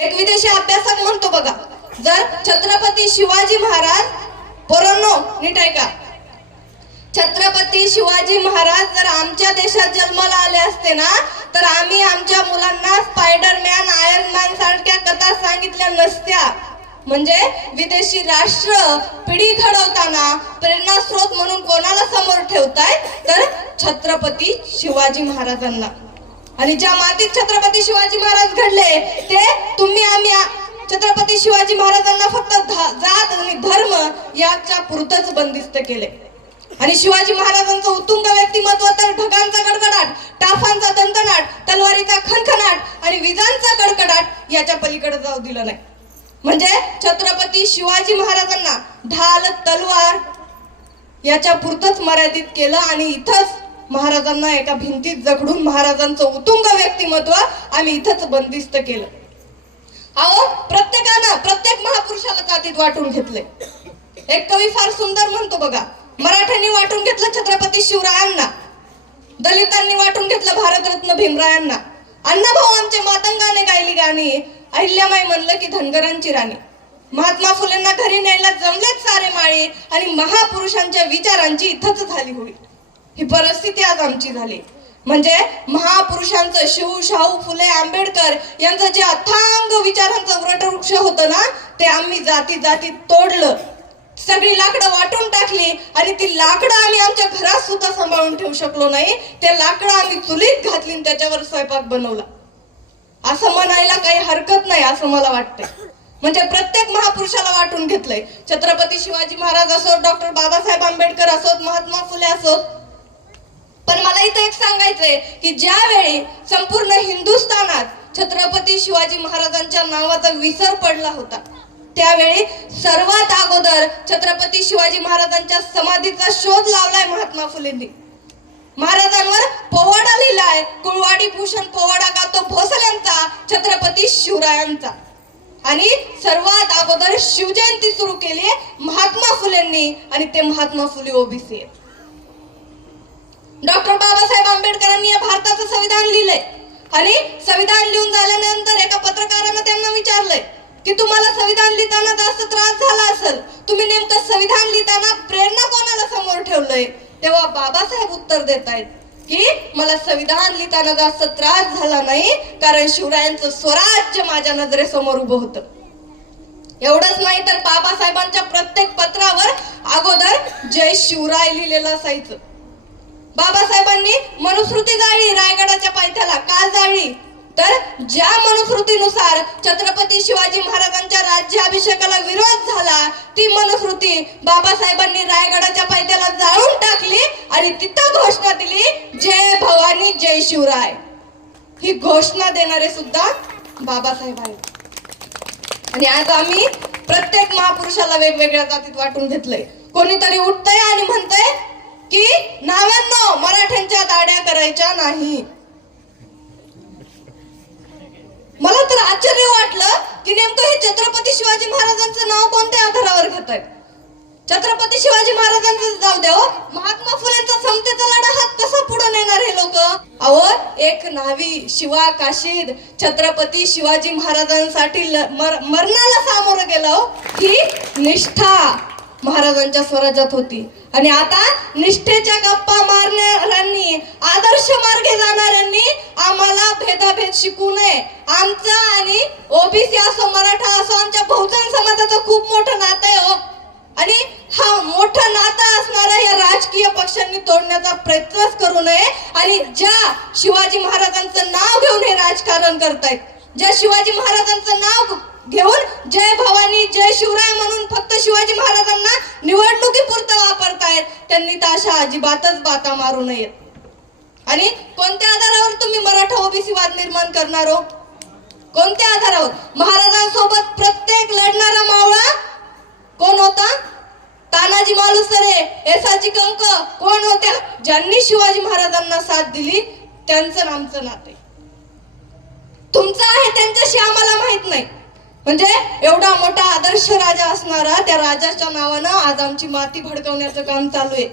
एक विदेशी अभ्यासक म्हणतो बघा. जर छत्रपती शिवाजी महाराज पोरांनो नीट ऐका. छत्रपती शिवाजी महाराज जर आमच्या देशात जन्माला आले असते ना तर आम्ही आमच्या मुलांना स्पायडरमॅन आयर्न मॅन सारख्या कथा सांगितल्या नसत्या. म्हणजे विदेशी राष्ट्र पिढी घडवताना प्रेरणा स्रोत म्हणून कोणाला समोर ठेवताय? तर छत्रपती शिवाजी महाराजांना. आणि ज्या मातीत छत्रपती शिवाजी महाराज घडले ते तुम्ही आम्ही छत्रपती शिवाजी महाराजांना फक्त जात आणि धर्म याच्या पुरतच बंदिस्त केले. आणि शिवाजी महाराजांचं उत्तुंग व्यक्तिमत्व तर ढगांचा गडगडाट टाफांचा दंतनाट तलवारीचा खणखणाट आणि विजांचा कडकडाट याच्या पलीकडे जाऊ दिलं नाही. म्हणजे छत्रपती शिवाजी महाराजांना ढाल तलवार याच्या पुरतच मर्यादित केलं आणि इथंच महाराजांना एका भिंतीत जखडून महाराजांचं उतुंग व्यक्तिमत्व आम्ही इथंच बंदिस्त केलं. अहो प्रत्येकानं प्रत्येक महापुरुषाला जातीत वाटून घेतले एक कवी फार सुंदर म्हणतो बघा मराठ्यांनी वाटून घेतलं छत्रपती शिवरायांना दलितांनी वाटून घेतलं भारतरत्न भीमरायांना अण्णाभाऊ आमचे मातंगाने गायली गाणी अहिल्यामाई म्हणलं की धनगरांची राणी. महात्मा फुलेंना घरी न्यायला जमलेच सारे माळी आणि महापुरुषांच्या विचारांची इथंच झाली होईल ही परिस्थिती आज आमची झाली. म्हणजे महापुरुषांचं शिव शाहू फुले आंबेडकर यांचं जे अथांग विचारांचं व्रटवृक्ष होतं ना ते आम्ही जाती जाती तोडलं. सगळी लाकडं वाटून टाकली आणि ती लाकडं आम्ही आमच्या घरात सुद्धा सांभाळून ठेवू शकलो नाही. ते लाकडं आम्ही चुलीत घातली आणि त्याच्यावर स्वयंपाक बनवला. असं म्हणायला काही हरकत नाही असं मला वाटतंय. म्हणजे प्रत्येक महापुरुषाला वाटून घेतलंय. छत्रपती शिवाजी महाराज असोत डॉक्टर बाबासाहेब आंबेडकर असोत महात्मा फुले असोत पण मला इथं एक सांगायचंय की ज्यावेळी संपूर्ण हिंदुस्थानात छत्रपती शिवाजी महाराजांच्या नावाचा विसर पडला होता त्यावेळी सर्वात अगोदर छत्रपती शिवाजी महाराजांच्या समाधीचा शोध लावलाय महात्मा फुलेंनी. महाराजांवर पोवाडा लिहिलाय कुळवाडी भूषण पोवाडा गातो भोसल्यांचा छत्रपती शिवरायांचा आणि सर्वात अगोदर शिवजयंती सुरू केली महात्मा फुलेंनी आणि ते महात्मा फुले ओबीसी आहेत. डॉक्टर बाबासाहेब आंबेडकरांनी या भारताचं संविधान लिहिलंय. आणि संविधान लिहून झाल्यानंतर एका पत्रकारानं त्यांना विचारलंय की तुम्हाला संविधान लिहिताना जास्त त्रास झाला असेल तुम्ही नेमकं संविधान लिहिताना प्रेरणा कोणाला समोर ठेवलंय? तेव्हा बाबासाहेब उत्तर देत आहेत की मला संविधान लिहिताना जास्त त्रास झाला नाही कारण शिवरायांचं स्वराज्य माझ्या नजरेसमोर उभं होतं. एवढंच नाही तर बाबासाहेबांच्या प्रत्येक पत्रावर अगोदर जय शिवराय लिहिलेलं असायचं. बाबासाहेबांनी मनुस्मृती जाळली रायगडाच्या पायथ्याला का जाळली तर ज्या मनुस्मृतीनुसार छत्रपती शिवाजी महाराजांच्या राज्याभिषेकाला विरोध झाला ती मनुस्मृती बाबासाहेबांनी रायगडाच्या पायथ्याला जाळून टाकली आणि तिथं घोषणा दिली जय भवानी जय शिवराय. ही घोषणा देणारे सुद्धा बाबासाहेब आहेत. आणि आज आम्ही प्रत्येक महापुरुषाला वेगवेगळ्या जातीत वाटून घेतलंय. कोणीतरी उठतंय आणि म्हणत की नाव्यांनो मराठ्यांच्या करायच्या नाही. मला तर आश्चर्य वाटलं की नेमकं हे छत्रपती शिवाजी महाराजांचं नाव कोणत्या आधारावर घेत आहेत छत्रपती शिवाजी महाराजांचं जाऊ द्या हो. महात्मा फुलेंचा समतेचा लढा हात कसा पुढे नेणार हे लोक? अहो एक न्हावी शिवा काशीद छत्रपती शिवाजी महाराजांसाठी मर- मरणाला सामोरं गेलो हो. ही निष्ठा. महाराजांच्या स्वराज्यात होती. आणि आता निष्ठेच्या गप्पा मारणाऱ्यांनी आदर्श मार्गे जाणाऱ्यांनी आम्हाला भेदाभेद शिकू नये. आमचा आणि ओबीसी असो मराठा असो आमच्या बहुजन समाजाचं खूप मोठं नातं आहे हो. आणि हा मोठं नातं असणारा या राजकीय पक्षांनी तोडण्याचा प्रयत्नच करू नये. आणि ज्या शिवाजी महाराजांचं नाव घेऊन हे राजकारण करतायत ज्या शिवाजी महाराजांचं नाव घेऊन जय भवानी जय शिवराय म्हणून फक्त शिवाजी महाराजांना निवडणुकीपुरतं वापरतायत. त्यांनी तर अशा अजिबातच बाता मारू नयेत आणि कोणत्या आधारावर तुम्ही मराठा ओबीसी वाद निर्माण करणार हो? कोणत्या आधारावर? महाराजांसोबत प्रत्येक लढणारा मावळा कोण होता? तानाजी मालुसरे एसाची कंक कोण होत्या? ज्यांनी शिवाजी महाराजांना साथ दिली त्यांचं नामचं नाते. तुमचं आहे त्यांच्याशी आम्हाला माहीत नाही. म्हणजे एवढा मोठा आदर्श राजा असणारा त्या राजाच्या नावानं आज आमची माती भडकवण्याचं काम चालू आहे.